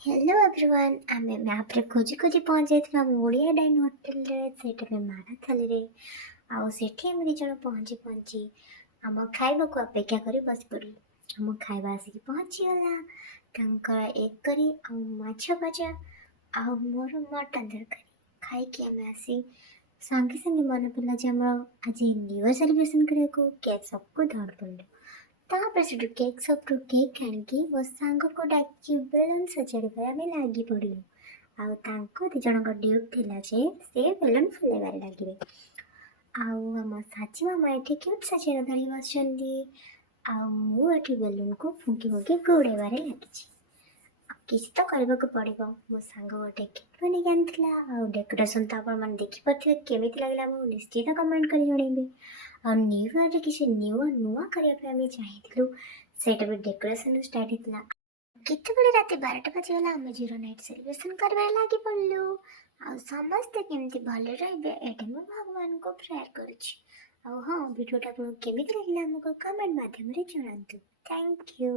Hello everyone आमे मैप्रे खोजी खोजी पहुँच जाइथिलु हम ओडिया डाइन होटल रे सेठ में मारा थाली रे आउ सेठी हम जण पहुँची आम खाइबा को अपेक्षा करी बस पड़ू आम खाइबा आसिक पहुँची गला तंकर एक करी आउ माछ भजा आउ मोर मटन तरकारी खाई कि आमे आसी संगे संगे मन पड़ला जे हमर आज न्यू ईयर सेलिब्रेशन करे को केक सबको धर पड़लो तापर से केक सब केक आनिकी मो सांग को डाकी बेलून सजाड़े आम लगी पड़ू आउ दी जन ड्यूट थिला जे से बेलून फुलेबार लगे आउ आम साची मामा ये क्यूट सजाड़ धरी बस मुझे बेलून को फुंकी फुंकी गोड़ेबार लगी किसी तो करने को पड़ो मो सांग गोटे केक बन आनी डेकोरेशन तो आप देखी पारे केमी लगे निश्चित कमेंट कर जनइबे और न्यू ईयर किसी न्यू नुआ करने चाहिए से डेकोरेशन स्टार्ट होता केतबेले राति 12टा बाजीगला आम जीरो नाइट सेलिब्रेशन करबार लागी पड़लु आ समस्ते केमती भले रहिबे एटा मु भगवान को प्रेयर करूछि आ हाँ वीडियोटा आपको केमिति लागला हमको कमेंट माध्यम रे जणांतु थैंक यू।